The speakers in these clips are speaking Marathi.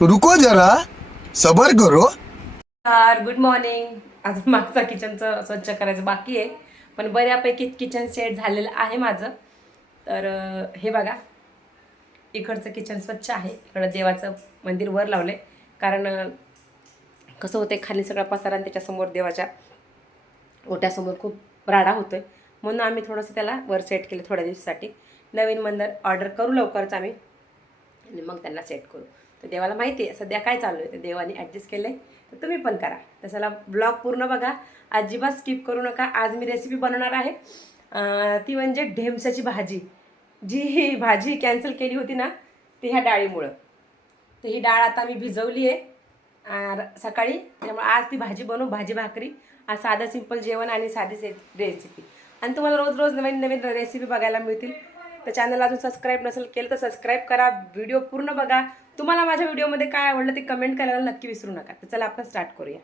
रुको जरा सबर करो. Good morning. अजून मागचा किचनचं स्वच्छ करायचं बाकी आहे, पण बऱ्यापैकी किचन सेट झालेलं आहे माझं. तर हे बघा, इकडचं किचन स्वच्छ आहे. इकडं देवाचं मंदिर वर लावलं आहे, कारण कसं होतं खाली सगळा पसारा आणि त्याच्यासमोर देवाच्या ओट्यासमोर खूप राडा होतोय, म्हणून आम्ही थोडंसं त्याला वर सेट केलं थोड्या दिवसासाठी. नवीन मंदिर ऑर्डर करू लवकरच आम्ही, आणि मग त्यांना सेट करू. तर देवाला माहिती आहे सध्या काय चालू आहे, तर देवाने ॲडजस्ट केलं आहे, तर तुम्ही पण करा. तसाला ब्लॉग पूर्ण बघा, अजिबात स्किप करू नका. आज मी रेसिपी बनवणार आहे, ती म्हणजे ढेमसाची भाजी. जी ही भाजी कॅन्सल केली होती ना, ती ह्या डाळीमुळं. तर ही डाळ आता मी भिजवली आहे सकाळी, त्यामुळे आज ती भाजी बनवू, भाजी भाकरी. आज साधं सिंपल जेवण आणि साधी रेसिपी. आणि तुम्हाला रोज रोज नवीन नवीन रेसिपी बघायला मिळतील. तर चॅनल अजून सबस्क्राईब नसेल केलं तर सबस्क्राईब करा, व्हिडिओ पूर्ण बघा. तुम्हाला माझ्या व्हिडिओमध्ये काय आवडलं ते कमेंट करायला नक्की विसरू नका. तर चला आपण स्टार्ट करूया.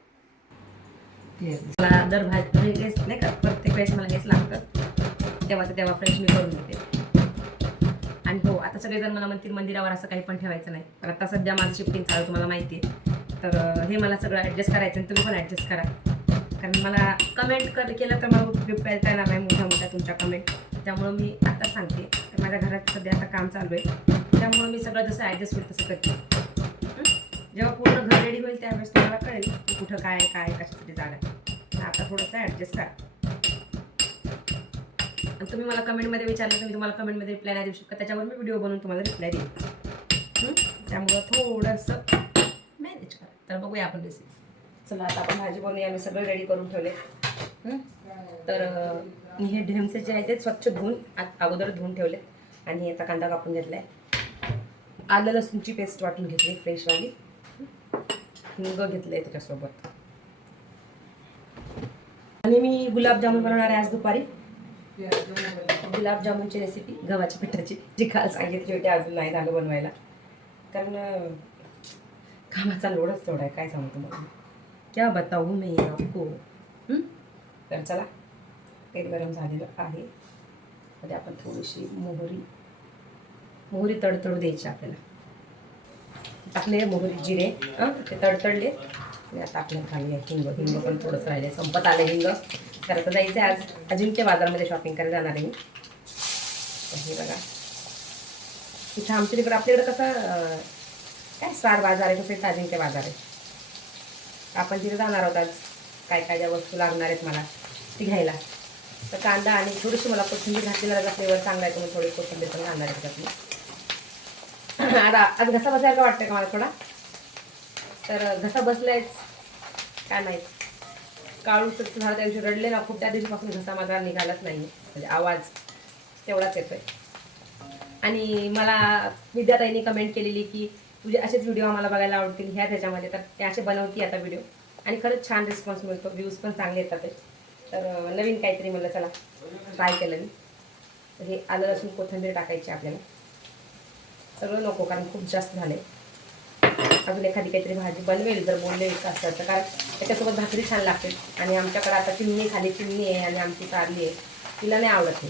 मला दर भाजी हेच नाही का, प्रत्येक वेळेस मला हेच लागतं, तेव्हा फ्रेश मी करून देते. आणि हो, आता सगळेजण मला म्हणतील मंदिरावर असं काही पण ठेवायचं नाही, पण आता सध्या माझं शिफ्टिंग चालू तुम्हाला माहिती आहे. तर हे मला सगळं ॲडजस्ट करायचं आणि तुम्ही पण ॲडजस्ट करा, कारण मला कमेंट केलं तर मला रिप्लाय येणार नाही मोठ्या तुमच्या कमेंट. त्यामुळं मी आता सांगते, तर माझ्या घरात सध्या आता काम चालू आहे, त्यामुळं मी सगळं जसं ॲडजस्ट होईल तसं करते. जेव्हा पूर्ण घर रेडी होईल त्यावेळेस तुम्हाला कळेल की कुठं काय काय कशासाठी जागा आहे. आता थोडंसं ॲडजस्ट करा. आणि तुम्ही मला कमेंटमध्ये विचारलं तर मी तुम्हाला कमेंटमध्ये रिप्लाय नाही देऊ शकत, त्याच्यावर मी व्हिडिओ बनवून तुम्हाला रिप्लाय देईन. त्यामुळं थोडंसं मॅनेज करा. तर बघूया आपण रेसिपी. चला आता आपण भाजी बनवूया. आम्ही सगळं रेडी करून ठेवले. तर हे ढेमसे जे आहे ते स्वच्छ धुवून अगोदर धुवून ठेवले, आणि आता कांदा कापून घेतला आहे. आलं लसूणची पेस्ट वाटून घेतली फ्रेशवाली. हिंग घेतलं आहे त्याच्यासोबत. आणि मी गुलाबजामुन बनवणार आहे आज दुपारी. गुलाबजामुनची रेसिपी गव्हाच्या पिठाची, जी काल सांगितली होती, अजून नाही झालं बनवायला, कारण कामाचा लोडच थोडा आहे. काय सांगू तुम्हाला, क्या बताऊ मी आपको. तर चला, तेल गरम झालेलं आहे. मध्ये आपण थोडीशी मोहरी तडतडू द्यायची आपल्याला. टाकले मोहरी जिरे, ते तडतडले. आणि आता आपल्याला खाली हिंग पण थोडंसं राहिले, संपत आलं हिंग. तर जायचं आहे आज अजिंक्य बाजारमध्ये शॉपिंग करायला जाणार आहे मी. हे बघा, इथं आमच्या तिकडं आपल्याकडं कसं काय स्टार बाजार आहे, कसं अजिंक्य बाजार आहे. आपण तिथे जाणार आहोत आज. काय काय ज्या वस्तू लागणार आहेत मला ती घ्यायला. तर कांदा आणि थोडीशी मला कोथिंबीर घातलेला त्याचा फ्लेवर चांगला आहे, तुम्ही थोडी कोथिंबीर पण घालणार आहे त्याच्यातली. आता आज घसा बसायला वाटतं का मला थोडा, तर घसा बसलायच काय माहीत. काळूच झालं त्या दिवशी रडले ना खूप, त्या दिवशीपासून घसा माझा निघालाच नाही, म्हणजे आवाज तेवढाच येतोय. आणि मला विद्याताईंनी कमेंट केलेली की तुझे असेच व्हिडिओ आम्हाला बघायला आवडतील ह्या त्याच्यामध्ये, तर ते असे बनवती आता व्हिडिओ, आणि खरंच छान रिस्पॉन्स मिळतो, व्ह्यूज पण चांगले येतात. तर नवीन काहीतरी म्हणलं चला ट्राय केलं मी. तर हे आलं लसूण कोथिंबीर टाकायची आपल्याला, सगळं नको कारण खूप जास्त झाले. अजून एखादी काहीतरी भाजी बनवेल जर बोलले असतं तर, कारण त्याच्यासोबत भाकरी छान लागते. आणि आमच्याकडे आता चिमणी खाली चिमणी आहे आणि आमची कारली आहे, तिला नाही आवडत हे,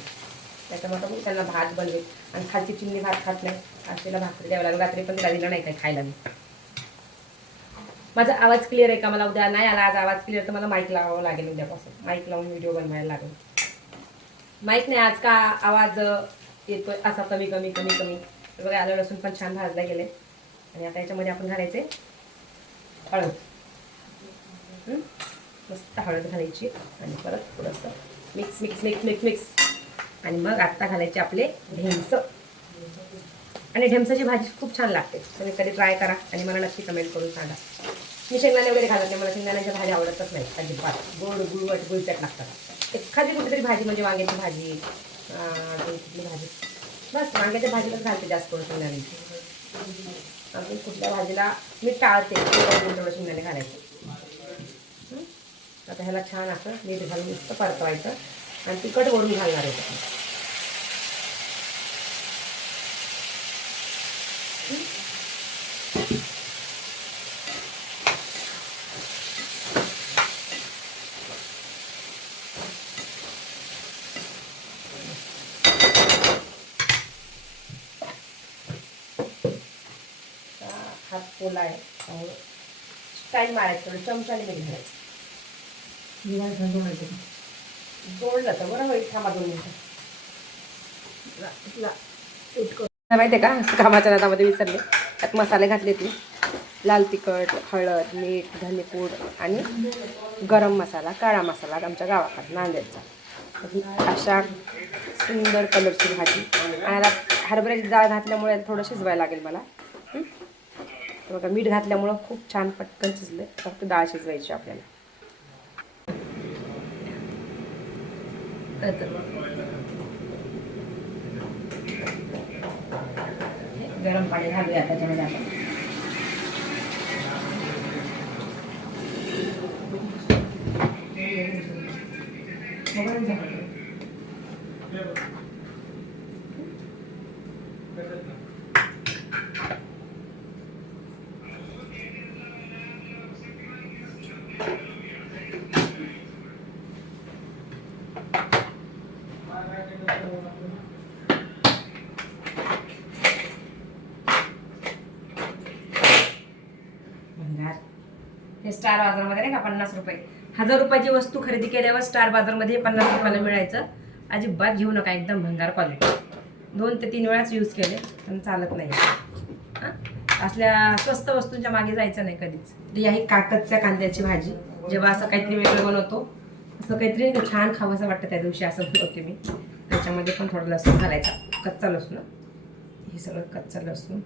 त्याच्यामुळे मग त्यांना भात बनवेल. आणि खालची चिमणी भात खात नाही, असलेला भाकरी द्यावं लागेल. रात्री पण तिला दिलं नाही काय खायला मी. माझा आवाज क्लिअर आहे का? मला उद्या नाही आला आज आवाज क्लिअर तर मला माईक लावावं लागेल, उद्यापासून माईक लावून व्हिडिओ बनवायला लागेल. माईक नाही आज का आवाज येतोय असा कमी कमी कमी कमी. तर बघा, आलं लसूण पण छान भाजला गेले. आणि आता याच्यामध्ये आपण घालायचे हळद. मस्त हळद घालायची आणि परत थोडंसं mix mix mix mix mix. आणि मग आत्ता घालायचे आपले ढेमसं. आणि ढेमसाची भाजी खूप छान लागते, तुम्ही कधी ट्राय करा आणि मला नक्की कमेंट करून सांगा. मी शेंगदाणे वगैरे घालत नाही, मला शेंगदाण्याच्या भाजी आवडतच नाही अजिबात. गोड गुळवट गुळचट लागतात. एखादी कुठेतरी भाजी म्हणजे वांग्याची भाजी, कुठली भाजी, बस वांग्याच्या भाजीलाच घालते जास्त करून शेंगदाण्याची. अजून कुठल्या भाजीला मी टाळते थोडं शेंगदाणे घालायचं. आता ह्याला छान असं मीठ घालून नुसतं परतवायचं आणि तिखट वरून घालणार आहे. हात पोला आहे त्यामुळे स्टाईल मारायचं, थोडं चमच्याने मीठ घालायचं. जोडलं तर बरं होईल. थांबा 2 मिनिटं. माहिती आहे का, कामाच्या नादामध्ये विसरले. त्यात मसाले घातले ती लाल तिखट, हळद, मीठ, धनेपूड आणि गरम मसाला, काळा मसाला आमच्या गावाकडे नांदेडचा. अशा सुंदर कलरची भाजी. आणि आता हरभऱ्याची डाळ घातल्यामुळे थोडं शिजवायला लागेल मला. बघा मीठ घातल्यामुळं खूप छान पटकन शिजले. फक्त डाळ शिजवायची आपल्याला. गरम पाणी घालूया त्याच्यामध्ये आपण. हे स्टार बाजारमध्ये नाही का 50 रुपये, 1000 रुपयाची वस्तू खरेदी केल्यावर स्टार बाजारमध्ये 50 रुपयाला मिळायचं. अजिबात घेऊ नका, एकदम भंगार क्वालिटी. 2 ते 3 वेळाच यूज केले पण चालत नाही. असल्या स्वस्त वस्तूंच्या मागे जायचं नाही कधीच. ही आहे काकतच्या कांद्याची भाजी. जेव्हा असं काहीतरी वेगळं बनवतो, असं काहीतरी छान खावंसं वाटतं त्या दिवशी, असं बनवते मी. त्याच्यामध्ये पण थोडं लसूण घालायचा, कच्चा लसूण. हे सगळं कच्चा लसूण,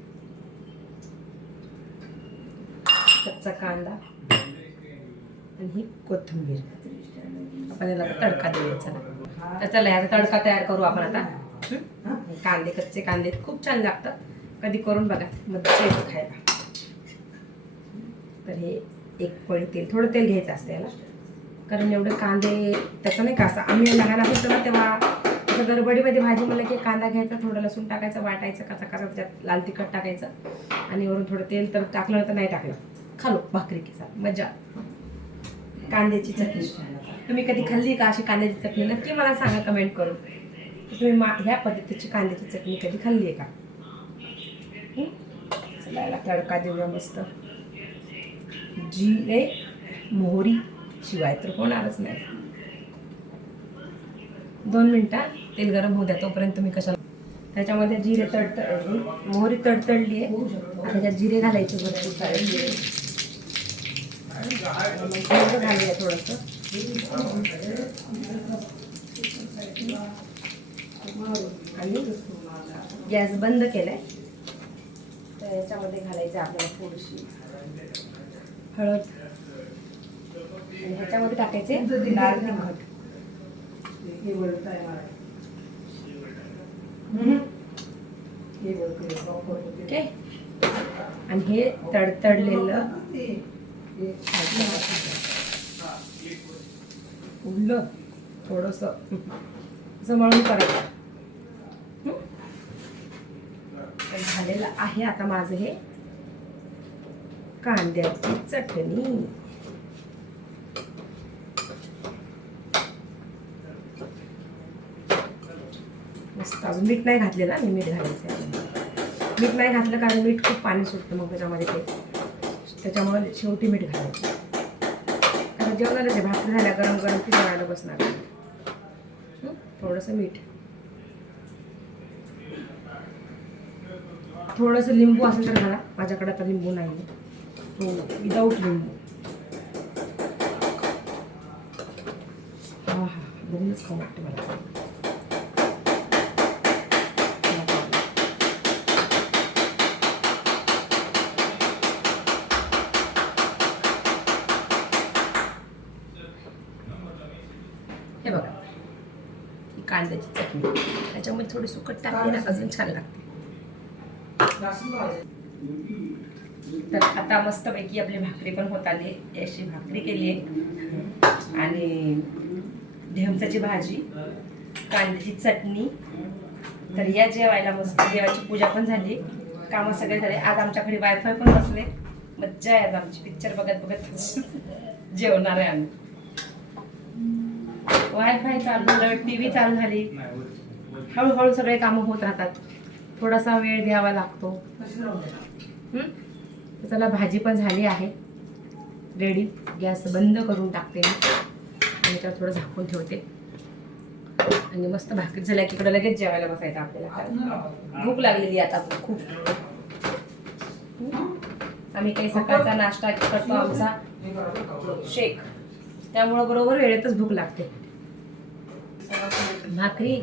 कच्चा कांदा आणि ही कोथिंबीर. आपण याला तडका द्यायचा. तर चला याचा तडका तयार करू आपण आता. कांदे, कच्चे कांदे खूप छान लागतं, कधी करून बघा, मजा येतं खायला. तर हे 1 पळी तेल, थोडं तेल घ्यायचं असतं याला, कारण एवढे कांदे त्याचं नाही का. असं आम्ही लहान असतो ना तेव्हा असं गडबडीमध्ये भाजी म्हणलं की कांदा घ्यायचा, थोडं लसूण टाकायचं, वाटायचं, कचा त्याच्यात लाल तिखट टाकायचं आणि वरून थोडं तेल. तर टाकलं तर नाही टाकलं, खालो भाकरी के साथ मजा. कांद्याची चटणी तुम्ही कधी खाल्ली का? अशी कांद्याची चटणी नक्की मला सांगा कमेंट करून. तुम्ही ह्या पद्धतीची कांद्याची चटणी कधी खाल्ली आहे का? चला याला तडका देऊया मस्त. जिरे मोहरी शिवाय तर होणारच नाही. 2 मिनिटं तेल गरम होऊ द्या, तोपर्यंत तुम्ही कशाला. त्याच्यामध्ये जिरे मोहरी तडतडली आहे. त्याच्यात जिरे घालायचे, भरपूर सारे जिरे घालूया थोडंसं. आणि गॅस बंद केलाय. तर याच्यामध्ये घालायचं आपल्याला थोडीशी हळद आणि ह्याच्यामध्ये टाकायचे लाल तिखट. ओके. आणि हे तडतडलेलं उरलं थोडंसं असं मळून करायचं. झालेलं आहे आता माझं हे कांद्याची चटणी. मस्त. अजून मीठ नाही घातलेलं, मी मीठ घालायचं. मीठ नाही घातलं कारण मीठ खूप पाणी सुटतं मग त्याच्यामध्ये ते, त्याच्यामुळे शेवटी मीठ घालायचं. कारण जेवणाला ते भाकरी झाल्या गरम गरम ती जेवायला बसणार. थोडंसं मीठ, थोडंसं लिंबू असेल तर घाला. माझ्याकडे आता लिंबू नाही आहे, विदाऊट लिंबू. हा हा, बघूनच खाऊ वाटतं मला. हे बघा ही कांद्याची चटणी, त्याच्यामध्ये थोडी सुकट टाकली ना अजून छान लागते. तर आता मस्तपैकी आपली भाकरी पण होत आली. अशी भाकरी केली आहे आणि ढेमसाची भाजी, कांद्याची चटणी. तर या जेवायला मस्त. देवाची पूजा पण झाली, कामं सगळे झाले. आज आमच्याकडे वायफाय पण बसले, मज्जा आहे आज आमची. पिक्चर बघत बघत जेवणार आहे आम्ही. वायफाय चालू झालं, TV चालू झाली. हळूहळू सगळे कामं होत राहतात. थोडासा वेळ द्यावा लागतो. तर चला भाजी पण झाली आहे रेडी. गॅस बंद करून टाकते मी आणि त्यावर थोडं झाकून ठेवते आणि मस्त भाकरी झाल्या की इकडे लगेच जेवायला बसायचं आपल्याला. भूक लागलेली आता खूप. आम्ही काही सकाळचा नाश्ता करतो आमचा शेक, त्यामुळं बरोबर वेळेतच भूक लागते. भाकरी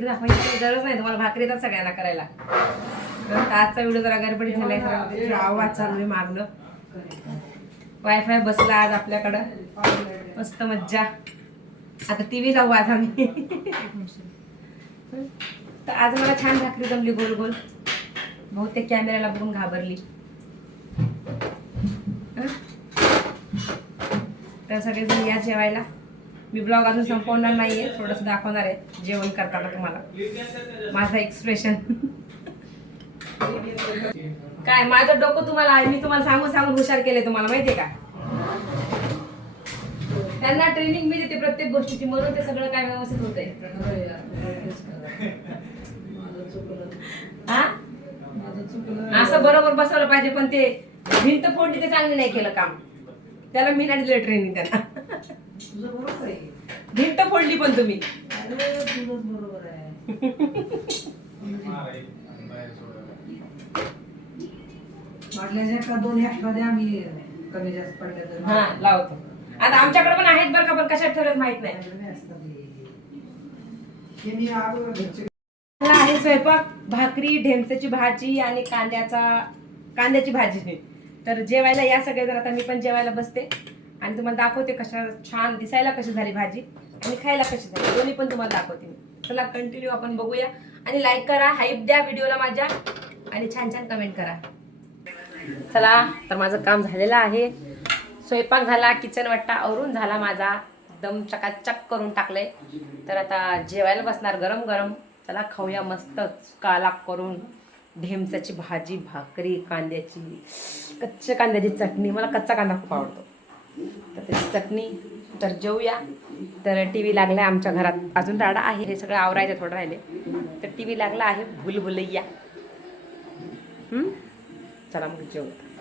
दाखवायची काही गरज नाही तुम्हाला, भाकरी तर सगळ्यांना करायला. आजचा व्हिडिओ जरा गडबडीत झालाय, आवाज चालू आहे मागणं. वायफाय बसला आज आपल्याकडं, मस्त मज्जा. आता टीव्ही लावू आज आम्ही. तर आज मला छान भाकरी जमली गोल गोल. बहुतेक कॅमेऱ्याला बघून घाबरली. तर सगळेजण या जेवायला. मी ब्लॉग अजून संपवणार नाहीये, थोडंसं दाखवणार आहे जेवण करताना तुम्हाला माझं एक्सप्रेशन. काय माझं डोकं तुम्हाला, मी तुम्हाला सांगून हुशार केले तुम्हाला माहितीये का. त्यांना ट्रेनिंग मी देते प्रत्येक गोष्टीची, म्हणून ते सगळं काय व्यवस्थित होतंय. असं बरोबर बसवलं पाहिजे, पण ते भिंत फोडली ते चांगली नाही केलं काम. त्याला मी नाही दिलं ट्रेनिंग त्यांना. भिंत फोडली पण तुम्ही. हा लावतो. आता आमच्याकडे पण आहेत बरं का, पण कशात ठेवल्यात माहित नाही. आहे स्वयंपाक, भाकरी, ढेमसाची भाजी आणि कांद्याची भाजी. तर जेवायला या सगळेजण. आता मी पण जेवायला बसते आणि तुम्हाला दाखवते कशा छान दिसायला कशी झाली भाजी आणि खायला कशी झाली, दोन्ही पण तुम्हाला दाखवते मी. चला कंटिन्यू आपण बघूया आणि लाईक करा, हाईप द्या व्हिडिओला माझ्या आणि छान छान कमेंट करा. चला तर माझं काम झालेलं आहे. स्वयंपाक झाला, किचन वाट्टा आवरून झाला माझा, एकदम चकाचक करून टाकलंय. तर आता जेवायला बसणार गरम गरम. चला खाऊया मस्त काला करून. ढेमसाची भाजी, भाकरी, कच्च्या कांद्याची चटणी. मला कच्चा कांदा खूप आवडतो, तर त्याची चटणी. तर जेवूया. तर टी व्ही लागला आहे आमच्या घरात, अजून राडा आहे, हे सगळं आवरायचं थोडं राहिले. तर टी व्ही लागला आहे भुलभुलैया. चला मग जेवूया.